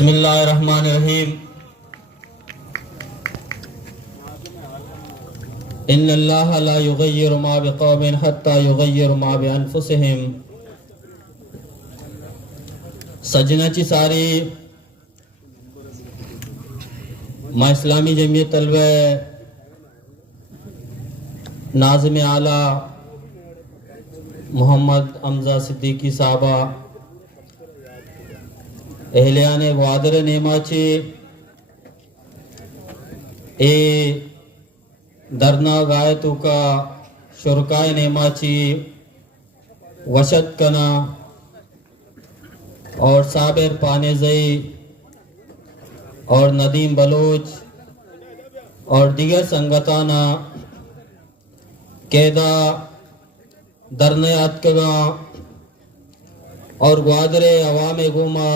بسم اللہ الرحمن الرحیم ان اللہ لا یغیر ما بقوم حتی یغیر ما بانفسہم. سجنہ چی ساری ما اسلامی جمعیت طلبہ ناظم اعلیٰ محمد حمزہ صدیقی صاحبہ اہلیان گوادر نیماچی اے درنا غایتو کا شرکائے نیماچی وشد کنا اور صابر پانیزئی اور ندیم بلوچ اور دیگر سنگتانا قیدہ درنیات کگا اور گوادر عوام گوما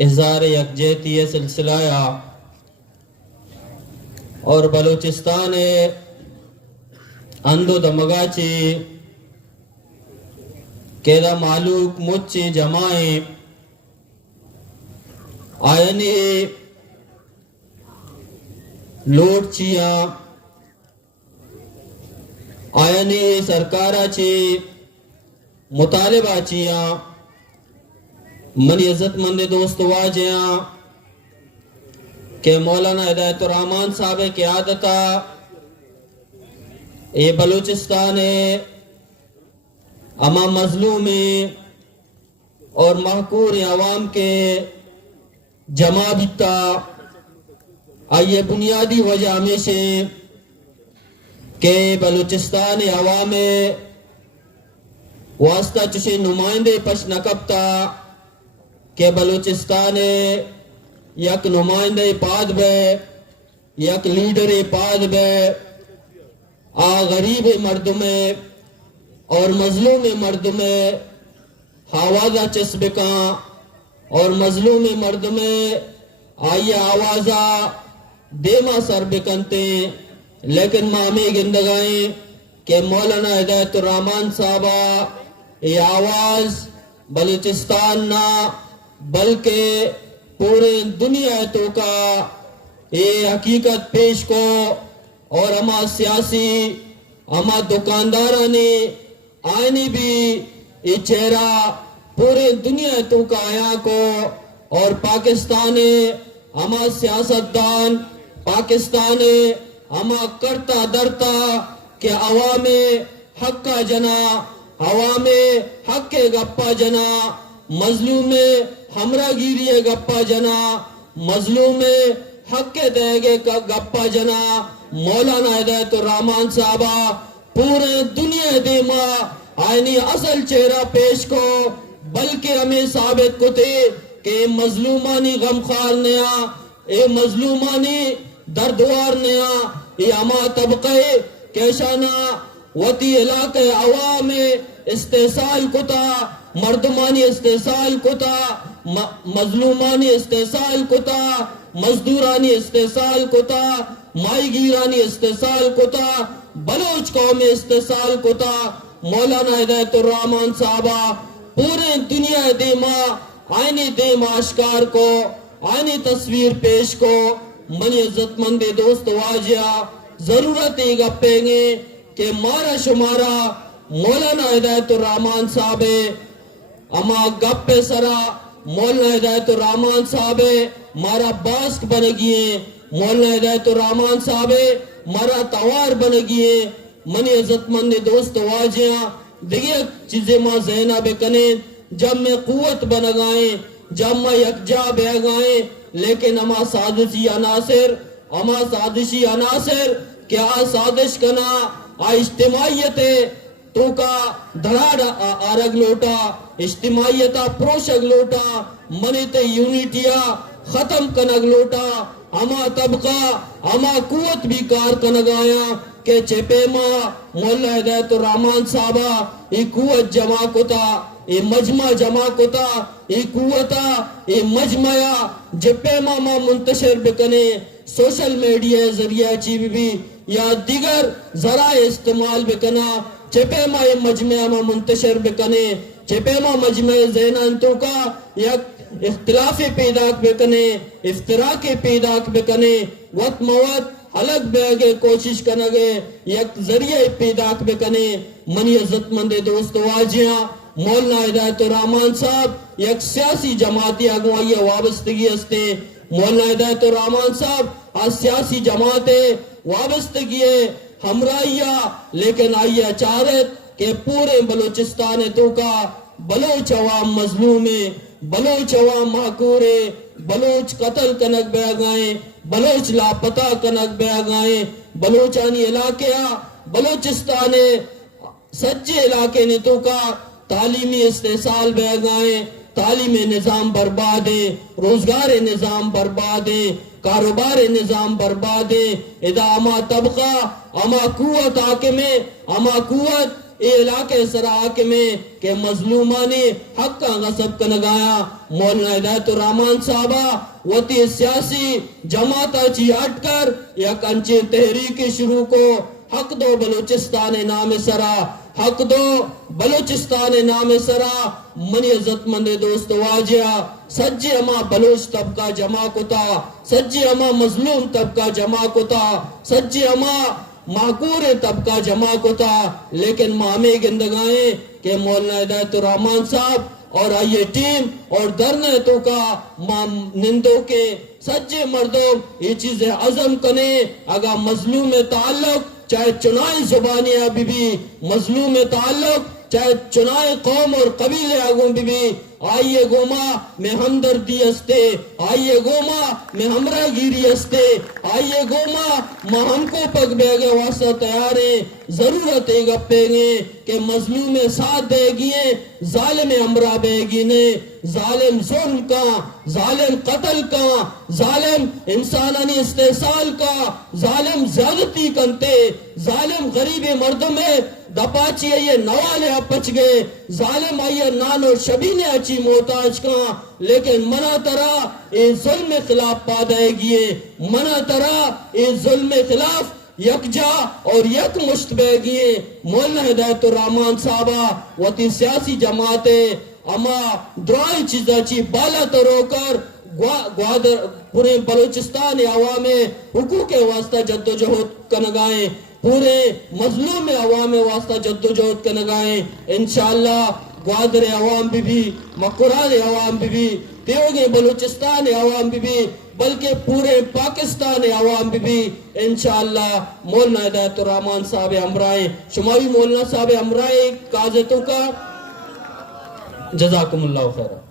اظہار یکجہتی سلسلہ اور بلوچستان اندو دمگاچی کیدا معلوق مچی جماعیں آئینی لوٹ چیاں آئینی سرکارہ چی مطالبہ چیاں منی عزت مند دوست واجیاں کہ مولانا ہدایت الرحمن صاحب کی عادتا اے بلوچستان اما مظلومی اور محقور عوام کے جمع بیتا آئیے بنیادی وجہ ہمیشہ کہ بلوچستان عوام واسطہ چشے نمائندے پش نکبتا کہ بلوچستان یک نمائندے پاد بے یک لیڈر پاد بے آ غریب مردم اور مظلوم مردم حوازہ چسبکاں اور مظلوم مردم آئیے آوازہ دیما سر بکنتے لیکن مامی گندگائیں کہ مولانا ہدایت الرحمن صاحبہ یہ آواز بلوچستان نہ بلکہ پورے دنیا تو کا یہ حقیقت پیش کو اور ہما سیاسی ہما دکاندارانی آئینی بھی یہ چہرہ پورے دنیا تو کا آیا کو اور پاکستان ہما سیاستدان پاکستان ہما کرتا درتا کہ عوام حق کا جنا عوام حق کے گپا جنا مظلوم ہمراہ گیری گپا جنا مظلوم حق کے دے گے کا گپا جنا مولانا ہدایت الرحمن صاحبہ پورے دنیا دیما آئینی اصل چہرہ پیش کو بلکہ ہمیں ثابت کو تھے کہ مظلومانی غمخوار نیا اے مظلومانی دردوار نیا یہ ہما طبقہ کیشانا وطی علاقہ عوام استحصال کتا مردمانی استحصال کتا مظلومانی استحصال کتا مزدورانی استحصال کتا مائی گیرانی استحصال کتا بلوچ قوم استحصال کتا مولانا ہدایت الرحمن صاحبہ پورے دنیا دیما آئینی دیم آشکار کو آئینی تصویر پیش کو منی عزت مند دوست واجیا ضرورت ہی گپیں گے کہ مارا شمارا مولانا ہدایت الرحمن صاحب اما گپ سرا مولانا ہدایت الرحمن صاحب مارا باسک بن گئے مولانا ہدایت الرحمن صاحب مارا توار بن گئے منی عزت مند دوست واجیاں دیگر چیزیں ماں ذہنہ بکنے جب میں قوت بن گائیں جب میں یکجا بہ گائیں لیکن اما سازشی عناصر کیا سازش کنا آ اجتماعیت تو کا دھڑاڑ آرگ لوٹا اجتماعیتا پروشگ لوٹا منیت یونیٹیا ختم کنگ لوٹا اما طبقہ اما قوت بھی کار کنگ آیا کہ چپے ماں مولا ہدایت الرحمن صاحبہ یہ قوت جمع کتا یہ مجمع جمع کتا یہ قوتا یہ مجمعہ جپے ماں منتشر بکنے سوشل میڈیا ذریعہ چیب بھی یا دیگر ذرائع استعمال بکنا چپے ماں مجمع منتشر بکنے چپے ماں مجمع زینان تو کا یا اختلاف پیداک بکنے افتراق پیداک بکنے وقت موت حلق بے کوشش کنگے یک ذریعہ پیداک بکنے منی عزت مند دوست واجیاں مولانا ہدایت الرحمان صاحب یک سیاسی جماعتی اگوائی وابستگی ہستے مولانا ہدایت الرحمان صاحب آج سیاسی جماعت وابستگی ہمراہیہ لیکن آئیے اچارت کہ پورے بلوچستان تو کا بلوچ عوام مظلوم ہے بلوچ عوام محقور ہے بلوچ قتل کنک بے گائیں بلوچ لاپتہ کنک بے گائیں بلوچانی علاقہ بلوچستان سچے علاقے نے تو کا تعلیمی استحصال بے گائیں تعلیم نظام برباد ہے روزگار نظام برباد ہے کاروبار نظام برباد ہے ادا اما طبقہ اما قوت حاکم ہے اما قوت اے علاقے سرا حاکم ہے کہ مظلومانی حق کا غصب کنگایا مولانا ہدایت الرحمان صاحبہ وطی سیاسی جماعت چی ہٹ کر یا کنچے تحریک شروع کو حق دو بلوچستان نام سرا حق دو بلوچستان نام سرا منی عزت مند دوست واجیا سجی اما بلوچ طبقہ جمع کتا سجی اما مظلوم طبقہ جمع کتا سجی اما معقور طبقہ جمع کتا لیکن مامی گندگائیں کہ مولانا ہدایت الرحمان صاحب اور آئیے ٹیم اور درنے تو کا نندوں کے سجے مردوں یہ چیزیں عزم کنے اگر مظلوم تعلق چاہے چنائے زبانیاں بھی مظلوم تعلق چاہے چنائے قوم اور قبیلے آگوں بھی آئیے گوما میں ہمدردی ہستے آئیے گوما میں ہمراہ گیری ہستے آئیے گوما ماں ہم کو پک بے گے واسطہ تیارے ضرورت ہے گپے گے کہ مظلوم ساتھ دے گئے ظالم ہمراہ بے گینے ظالم ظلم کا ظالم قتل کا ظالم انسانانی استحصال کا ظالم زیادتی کنتے ظالم غریب مردم ہے دپاچی آئیے نوالے پچ گئے ظالم آئیے نانو شبینے اچھی محتاج کا لیکن منع ترا اے ظلم خلاف پادائے گئے منع ترا اے ظلم خلاف یکجا اور یک مشتبہ گئے مولانا ہدایت الرحمان صاحبہ وطی سیاسی جماعتیں اما درائی چیزا چی بالا ترو کر گوادر پورے بلوچستان عوام حقوق واسطہ جد و جہد کنگائیں پورے مظلوم عوام واسطہ جد و جہد کنگائیں انشاءاللہ گوادر عوام بھی مقران عوام بھی پیوگے بلوچستان عوام بھی بلکہ پورے پاکستان عوام بھی انشاءاللہ مولانا ہدایت الرحمان صاحب ہمراہیں شماوی مولانا صاحب ہمراہیں کاجتوں کا جزاکم اللہ خیرہ